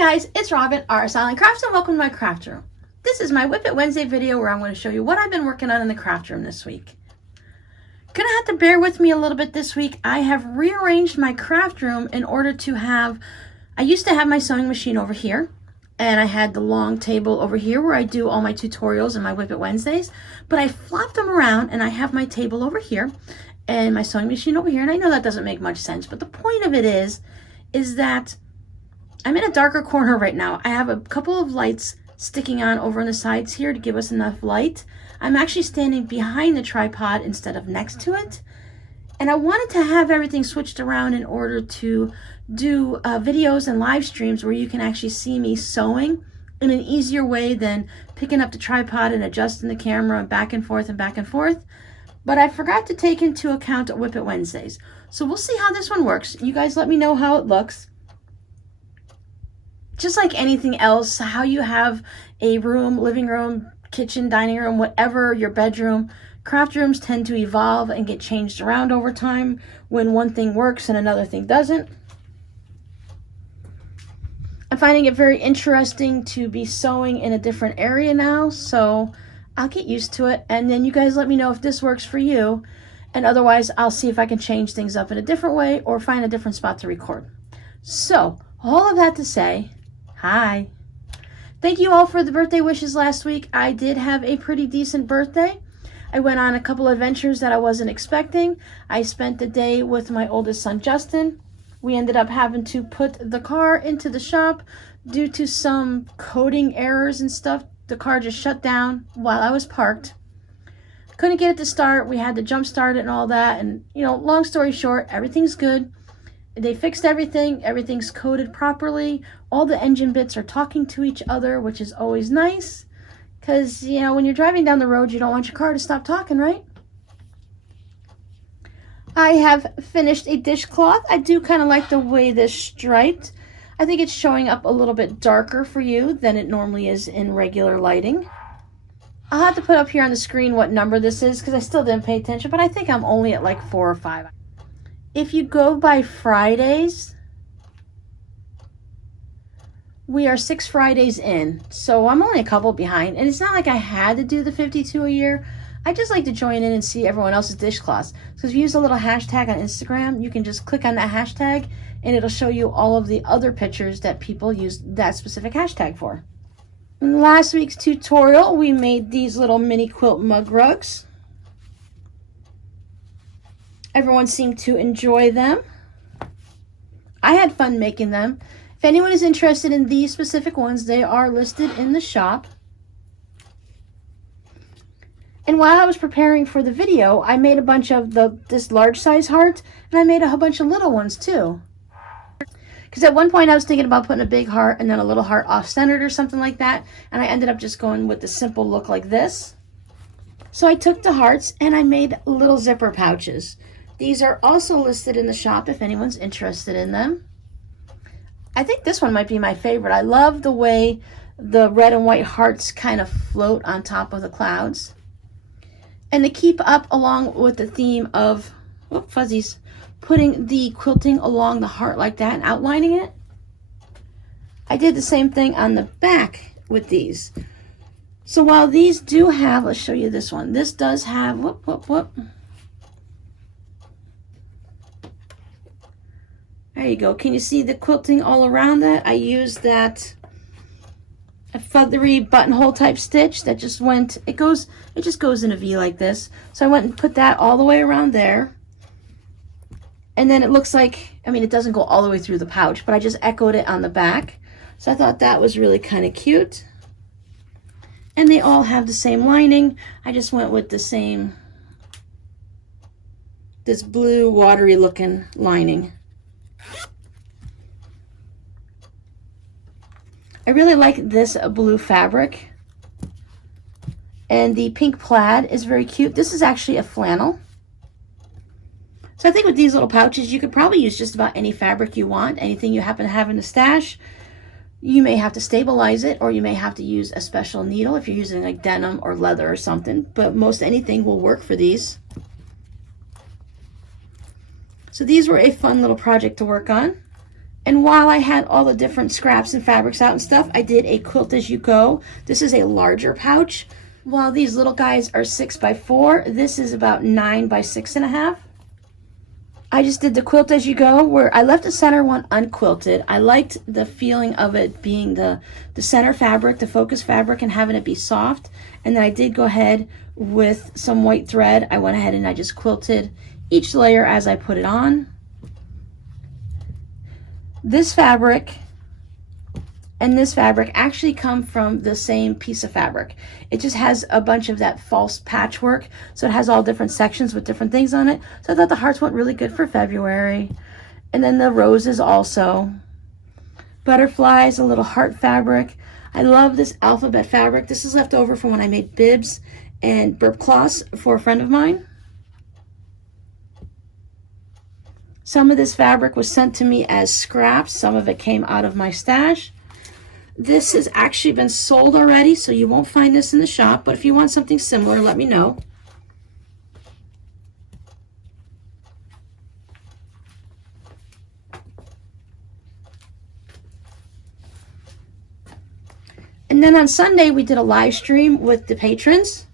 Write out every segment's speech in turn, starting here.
guys, it's Robin, RsIslandCrafts, and welcome to my craft room. This is my Whip It Wednesday video where I'm going to show you what I've been working on in the craft room this week. Gonna have to bear with me a little bit this week. I have rearranged my craft room in order to have, I used to have my sewing machine over here, and I had the long table over here where I do all my tutorials and my Whip It Wednesdays, but I flopped them around and I have my table over here and my sewing machine over here, and I know that doesn't make much sense, but the point of it is that I'm in a darker corner right now. I have a couple of lights sticking on over on the sides here to give us enough light. I'm actually standing behind the tripod instead of next to it. And I wanted to have everything switched around in order to do videos and live streams where you can actually see me sewing in an easier way than picking up the tripod and adjusting the camera back and forth and back and forth. But I forgot to take into account Whip It Wednesdays. So we'll see how this one works. You guys let me know how it looks. Just like anything else, how you have a room, living room, kitchen, dining room, whatever your bedroom, craft rooms tend to evolve and get changed around over time when one thing works and another thing doesn't. I'm finding it very interesting to be sewing in a different area now, so I'll get used to it, and then you guys let me know if this works for you, and otherwise I'll see if I can change things up in a different way or find a different spot to record. So, all of that to say, hi. Thank you all for the birthday wishes last week. I did have a pretty decent birthday. I went on a couple of adventures that I wasn't expecting. I spent the day with my oldest son, Justin. We ended up having to put the car into the shop due to some coding errors and stuff. The car just shut down while I was parked. Couldn't get it to start. We had to jump start it and all that. And, you know, long story short, everything's good. They fixed everything. Everything's coded properly. All the engine bits are talking to each other, which is always nice. Because, you know, when you're driving down the road, you don't want your car to stop talking, right? I have finished a dishcloth. I do kind of like the way this striped. I think it's showing up a little bit darker for you than it normally is in regular lighting. I'll have to put up here on the screen what number this is because I still didn't pay attention, but I think I'm only at like 4 or 5. If you go by Fridays, we are 6 Fridays in, so I'm only a couple behind, and it's not like I had to do the 52 a year. I just like to join in and see everyone else's dishcloths. So if you use a little hashtag on Instagram, you can just click on that hashtag, and it'll show you all of the other pictures that people use that specific hashtag for. In last week's tutorial, we made these little mini quilt mug rugs. Everyone seemed to enjoy them. I had fun making them. If anyone is interested in these specific ones, they are listed in the shop. And while I was preparing for the video, I made a bunch of this large size heart, and I made a whole bunch of little ones too. Because at one point I was thinking about putting a big heart and then a little heart off-centered or something like that, and I ended up just going with the simple look like this. So I took the hearts and I made little zipper pouches. These are also listed in the shop if anyone's interested in them. I think this one might be my favorite. I love the way the red and white hearts kind of float on top of the clouds. And to keep up along with the theme of fuzzies, putting the quilting along the heart like that and outlining it, I did the same thing on the back with these. So while these do have, let's show you this one. This does have, there you go. Can you see the quilting all around that? I used that a feathery buttonhole type stitch that just went, it just goes in a V like this. So I went and put that all the way around there. And then it looks like, I mean, it doesn't go all the way through the pouch, but I just echoed it on the back. So I thought that was really kind of cute. And they all have the same lining. I just went with the same, this blue watery looking lining. I really like this blue fabric, and the pink plaid is very cute. This is actually a flannel. So I think with these little pouches, you could probably use just about any fabric you want, anything you happen to have in the stash. You may have to stabilize it, or you may have to use a special needle if you're using like denim or leather or something, but most anything will work for these. So these were a fun little project to work on. And while I had all the different scraps and fabrics out and stuff, I did a quilt as you go. This is a larger pouch. While these little guys are 6x4, this is about 9x6.5. I just did the quilt as you go, where I left the center one unquilted. I liked the feeling of it being the center fabric, the focus fabric, and having it be soft. And then I did go ahead with some white thread. I went ahead and I just quilted each layer as I put it on. This fabric and this fabric actually come from the same piece of fabric. It just has a bunch of that false patchwork, so it has all different sections with different things on it. So I thought the hearts went really good for February. And then the roses also. Butterflies, a little heart fabric. I love this alphabet fabric. This is left over from when I made bibs and burp cloths for a friend of mine. Some of this fabric was sent to me as scraps. Some of it came out of my stash. This has actually been sold already, so you won't find this in the shop, but if you want something similar, let me know. And then on Sunday, we did a live stream with the patrons.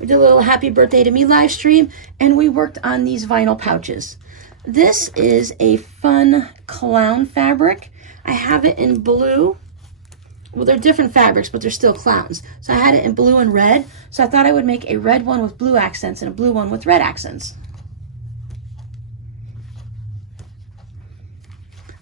We did a little happy birthday to me live stream, and we worked on these vinyl pouches. This is a fun clown fabric. I have it in blue. Well, they're different fabrics, but they're still clowns. So I had it in blue and red. So I thought I would make a red one with blue accents and a blue one with red accents.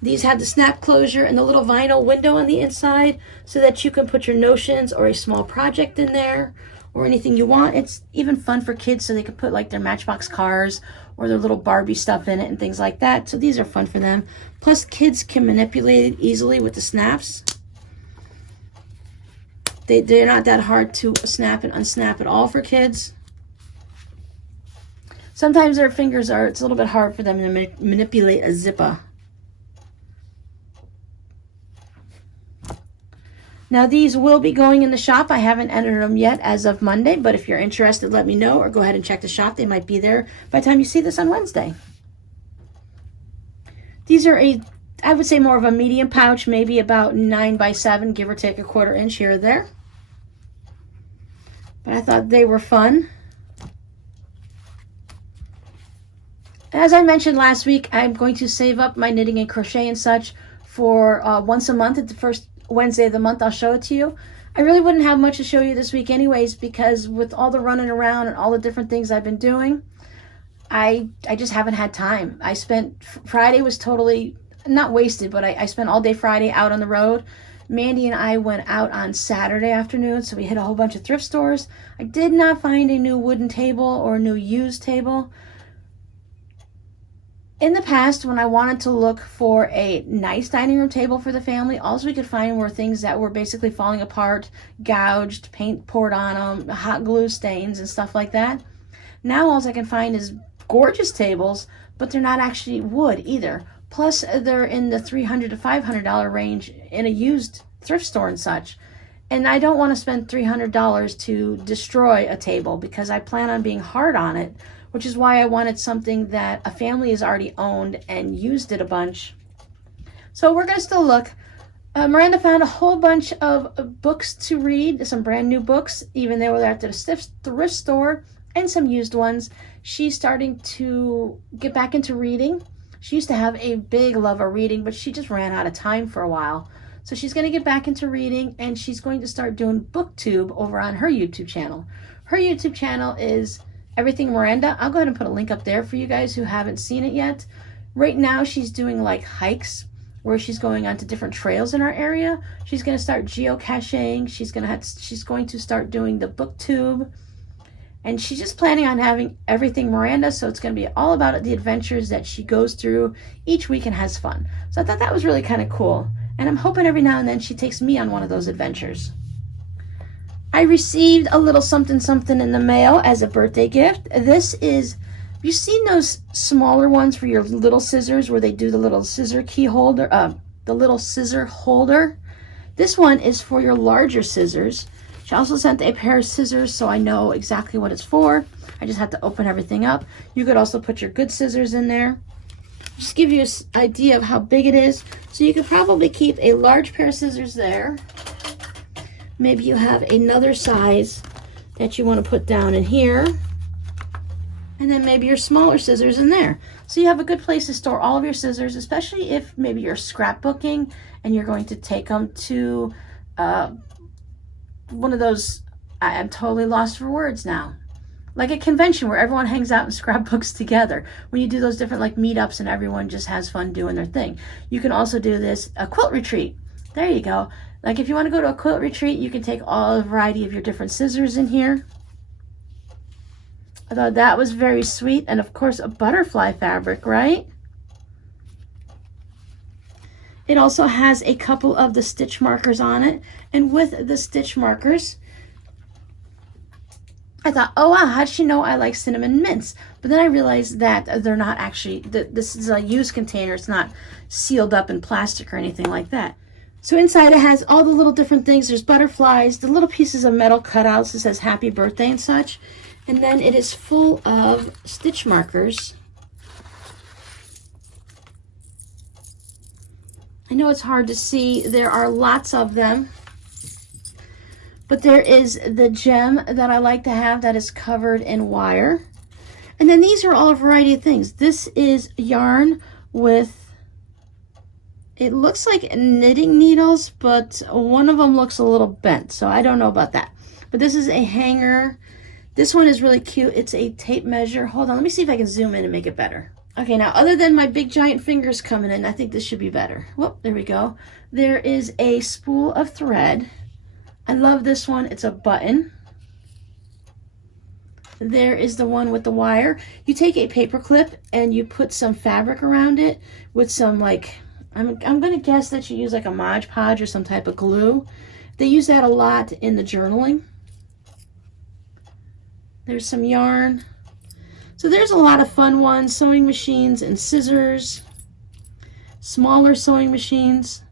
These have the snap closure and the little vinyl window on the inside so that you can put your notions or a small project in there or anything you want. It's even fun for kids so they can put like their Matchbox cars or their little Barbie stuff in it and things like that. So these are fun for them. Plus kids can manipulate it easily with the snaps. They're not that hard to snap and unsnap at all for kids. Sometimes their fingers it's a little bit hard for them to manipulate a zipper. Now these will be going in the shop. I haven't entered them yet as of Monday, but if you're interested, let me know or go ahead and check the shop. They might be there by the time you see this on Wednesday. These are I would say more of a medium pouch, maybe about 9x7, give or take a 1/4 inch here or there. But I thought they were fun. As I mentioned last week, I'm going to save up my knitting and crochet and such for once a month. At the first Wednesday of the month, I'll show it to you. I really wouldn't have much to show you this week anyways, because with all the running around and all the different things I've been doing, I just haven't had time. I spent, Friday was totally, not wasted, but I spent all day Friday out on the road. Mandy and I went out on Saturday afternoon, so we hit a whole bunch of thrift stores. I did not find a new wooden table or a new used table. In the past, when I wanted to look for a nice dining room table for the family, all we could find were things that were basically falling apart, gouged, paint poured on them, hot glue stains and stuff like that. Now all I can find is gorgeous tables, but they're not actually wood either. Plus, they're in the $300 to $500 range in a used thrift store and such. And I don't want to spend $300 to destroy a table because I plan on being hard on it, which is why I wanted something that a family has already owned and used it a bunch. So we're going to still look. Miranda found a whole bunch of books to read, some brand new books, even though they were at the thrift store, and some used ones. She's starting to get back into reading. She used to have a big love of reading, but she just ran out of time for a while. So she's going to get back into reading, and she's going to start doing BookTube over on her YouTube channel. Her YouTube channel is Everything Miranda. I'll go ahead and put a link up there for you guys who haven't seen it yet. Right now, she's doing like hikes where she's going onto different trails in our area. She's going to start geocaching. She's going to start doing the BookTube. And she's just planning on having Everything Miranda, so it's going to be all about the adventures that she goes through each week and has fun. So I thought that was really kind of cool. And I'm hoping every now and then she takes me on one of those adventures. I received a little something something in the mail as a birthday gift. This is, have you seen those smaller ones for your little scissors where they do the little scissor key holder, the little scissor holder? This one is for your larger scissors. She also sent a pair of scissors, so I know exactly what it's for. I just have to open everything up. You could also put your good scissors in there. Just give you an idea of how big it is. So you could probably keep a large pair of scissors there. Maybe you have another size that you want to put down in here. And then maybe your smaller scissors in there. So you have a good place to store all of your scissors, especially if maybe you're scrapbooking and you're going to take them to one of those, I'm totally lost for words now, like a convention where everyone hangs out and scrapbooks together. When you do those different like meetups and everyone just has fun doing their thing. You can also do this, a quilt retreat. There you go. Like if you want to go to a quilt retreat, you can take all a variety of your different scissors in here. I thought that was very sweet. And of course, a butterfly fabric, right? It also has a couple of the stitch markers on it. And with the stitch markers, I thought, oh wow, how'd she know I like cinnamon mints? But then I realized that they're not actually, this is a used container. It's not sealed up in plastic or anything like that. So inside it has all the little different things. There's butterflies, the little pieces of metal cutouts that says happy birthday and such. And then it is full of stitch markers. I know it's hard to see. There are lots of them. But there is the gem that I like to have that is covered in wire. And then these are all a variety of things. This is yarn with, it looks like knitting needles, but one of them looks a little bent. So I don't know about that. But this is a hanger. This one is really cute. It's a tape measure. Hold on, let me see if I can zoom in and make it better. Okay, now other than my big giant fingers coming in, I think this should be better. Whoop, there we go. There is a spool of thread. I love this one. It's a button. There is the one with the wire. You take a paper clip and you put some fabric around it with some like, I'm going to guess that you use like a Mod Podge or some type of glue. They use that a lot in the journaling. There's some yarn. So there's a lot of fun ones, sewing machines and scissors, smaller sewing machines.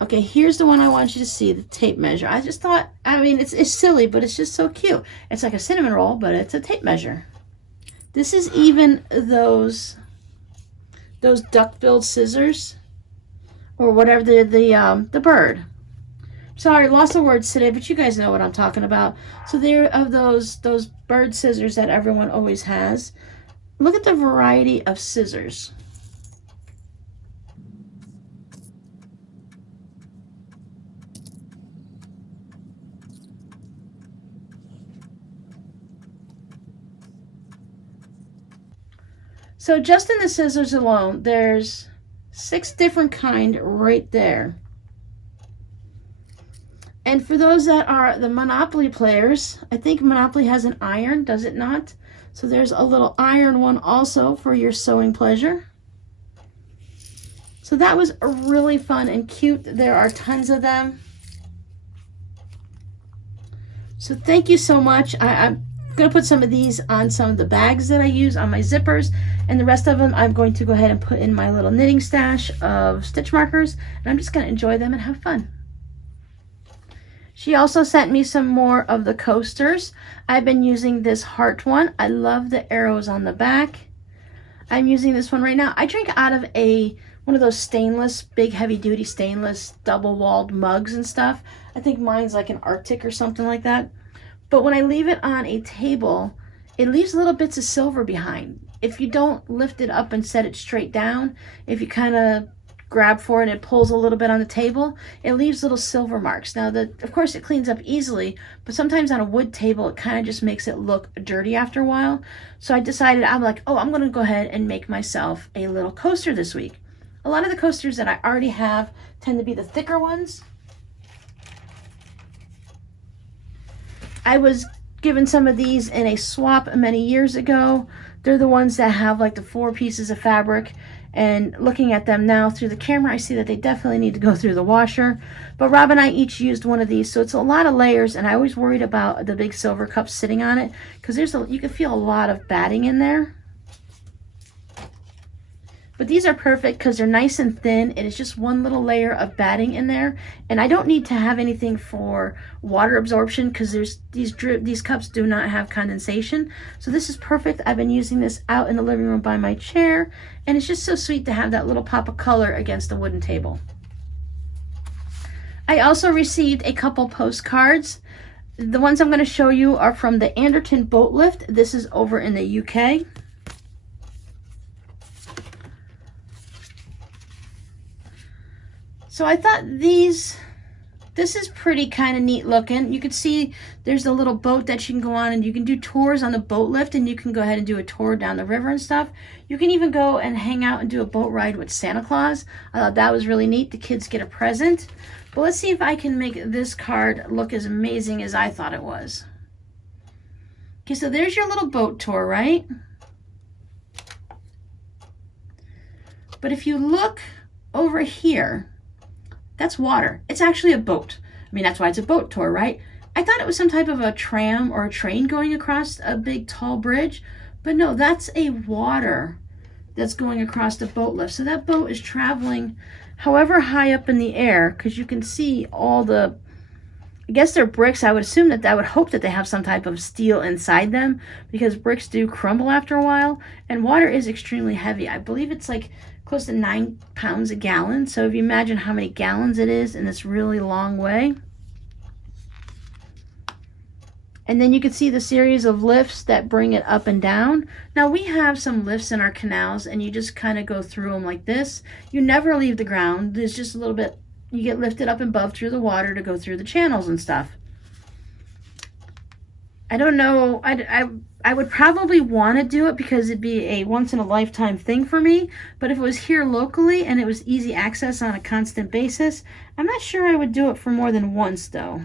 Okay, here's the one I want you to see, the tape measure. I just thought, I mean, it's silly, but it's just so cute. It's like a cinnamon roll, but it's a tape measure. This is even those duck-billed scissors, or whatever, the bird. Sorry, lost the words today, but you guys know what I'm talking about. So they're of those bird scissors that everyone always has. Look at the variety of scissors. So just in the scissors alone, there's 6 different kind right there. And for those that are the Monopoly players, I think Monopoly has an iron, does it not? So there's a little iron one also for your sewing pleasure. So that was really fun and cute. There are tons of them. So thank you so much. I'm going to put some of these on some of the bags that I use on my zippers, and the rest of them I'm going to go ahead and put in my little knitting stash of stitch markers, and I'm just going to enjoy them and have fun. She also sent me some more of the coasters. I've been using this heart one. I love the arrows on the back. I'm using this one right now. I drink out of one of those stainless, big heavy duty stainless double walled mugs and stuff. I think mine's like an Arctic or something like that. But when I leave it on a table, it leaves little bits of silver behind. If you don't lift it up and set it straight down, if you kind of grab for it and it pulls a little bit on the table, it leaves little silver marks. Now, of course, it cleans up easily, but sometimes on a wood table, it kind of just makes it look dirty after a while. So I decided, I'm like, oh, I'm going to go ahead and make myself a little coaster this week. A lot of the coasters that I already have tend to be the thicker ones. I was given some of these in a swap many years ago. They're the ones that have like the 4 pieces of fabric. And looking at them now through the camera, I see that they definitely need to go through the washer. But Rob and I each used one of these, so it's a lot of layers, and I always worried about the big silver cup sitting on it, because you can feel a lot of batting in there. But these are perfect because they're nice and thin. It is just one little layer of batting in there. And I don't need to have anything for water absorption because these cups do not have condensation. So this is perfect. I've been using this out in the living room by my chair. And it's just so sweet to have that little pop of color against the wooden table. I also received a couple postcards. The ones I'm going to show you are from the Anderton Boat Lift. This is over in the UK. So I thought this is pretty kind of neat looking. You can see there's a little boat that you can go on, and you can do tours on the boat lift, and you can go ahead and do a tour down the river and stuff. You can even go and hang out and do a boat ride with Santa Claus. I thought that was really neat. The kids get a present. But let's see if I can make this card look as amazing as I thought it was. Okay, so there's your little boat tour, right? But if you look over here, that's water. It's actually a boat. I mean, that's why it's a boat tour, right? I thought it was some type of a tram or a train going across a big tall bridge, but no, that's a water that's going across the boat lift. So that boat is traveling however high up in the air, because you can see all the, I guess they're bricks. I would assume that I would hope that they have some type of steel inside them, because bricks do crumble after a while, and water is extremely heavy. I believe it's like close to 9 pounds a gallon. So if you imagine how many gallons it is in this really long way. And then you can see the series of lifts that bring it up and down. Now we have some lifts in our canals, and you just kind of go through them like this. You never leave the ground. There's just a little bit, you get lifted up above through the water to go through the channels and stuff. I don't know, I would probably want to do it because it'd be a once in a lifetime thing for me. But if it was here locally and it was easy access on a constant basis, I'm not sure I would do it for more than once though.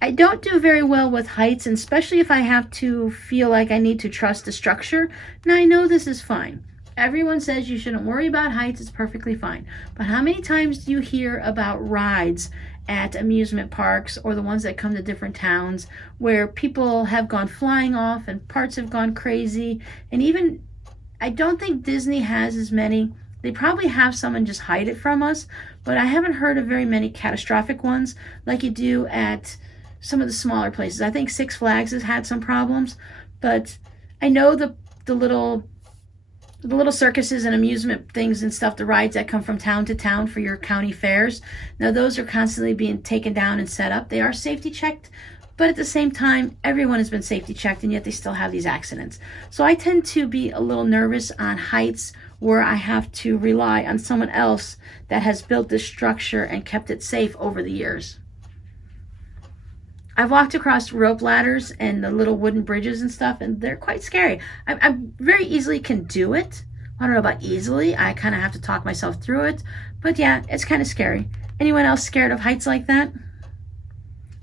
I don't do very well with heights, and especially if I have to feel like I need to trust the structure. Now I know this is fine. Everyone says you shouldn't worry about heights, it's perfectly fine. But how many times do you hear about rides at amusement parks, or the ones that come to different towns, where people have gone flying off and parts have gone crazy? And even, I don't think Disney has as many. They probably have some and just hide it from us, but I haven't heard of very many catastrophic ones like you do at some of the smaller places. I think Six Flags has had some problems, but I know the little circuses and amusement things and stuff, the rides that come from town to town for your county fairs. Now those are constantly being taken down and set up. They are safety checked, but at the same time, everyone has been safety checked, and yet they still have these accidents. So I tend to be a little nervous on heights where I have to rely on someone else that has built this structure and kept it safe over the years. I've walked across rope ladders and the little wooden bridges and stuff, and they're quite scary. I very easily can do it. I don't know about easily. I kind of have to talk myself through it. But yeah, it's kind of scary. Anyone else scared of heights like that?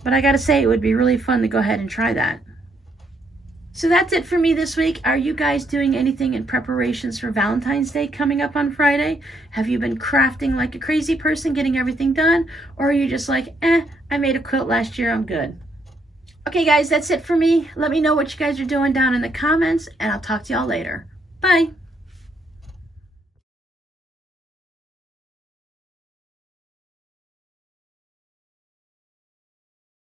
But I gotta say, it would be really fun to go ahead and try that. So that's it for me this week. Are you guys doing anything in preparations for Valentine's Day coming up on Friday? Have you been crafting like a crazy person, getting everything done? Or are you just like, I made a quilt last year, I'm good? Okay guys, that's it for me. Let me know what you guys are doing down in the comments, and I'll talk to y'all later. Bye.